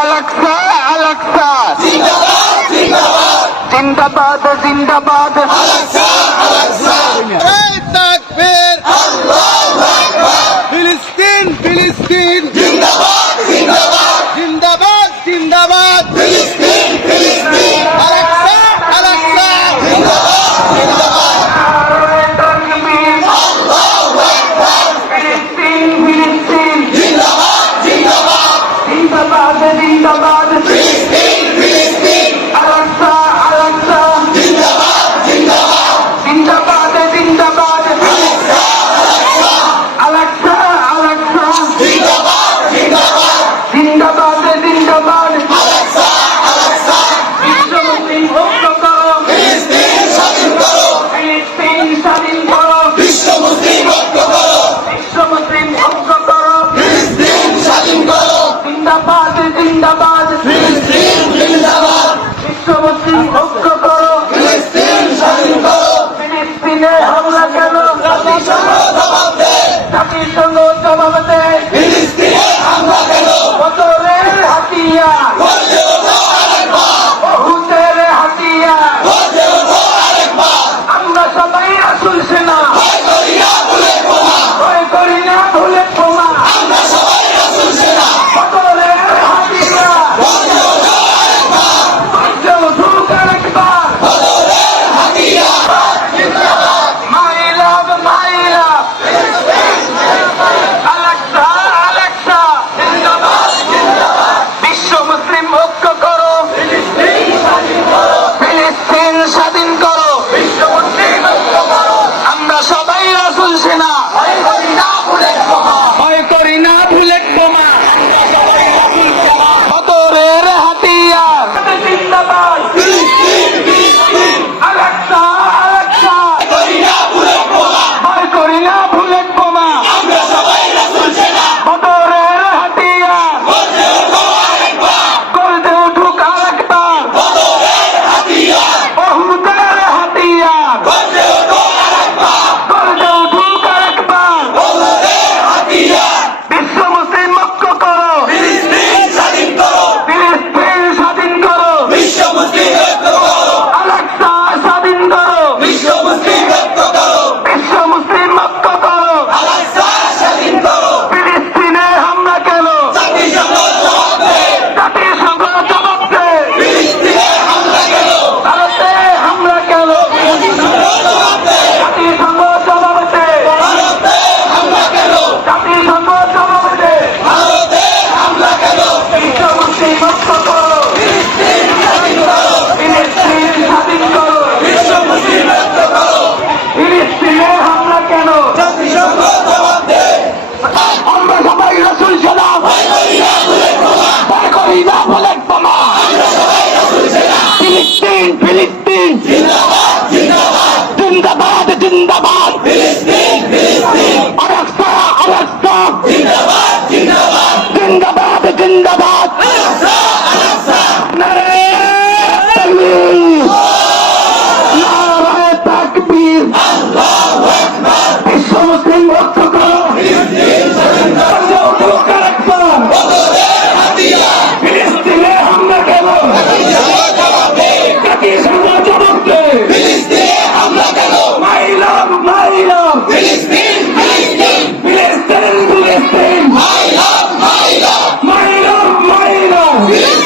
আলাক্সা আলাক্সা। জিন্দাবাদ জিন্দাবাদ। ফিলিস্তিন ফিলিস্তিন। লক্ষ্য ইমাম হলেন বাবা ফিলিস্তিন। ফিলিস্তিন হবে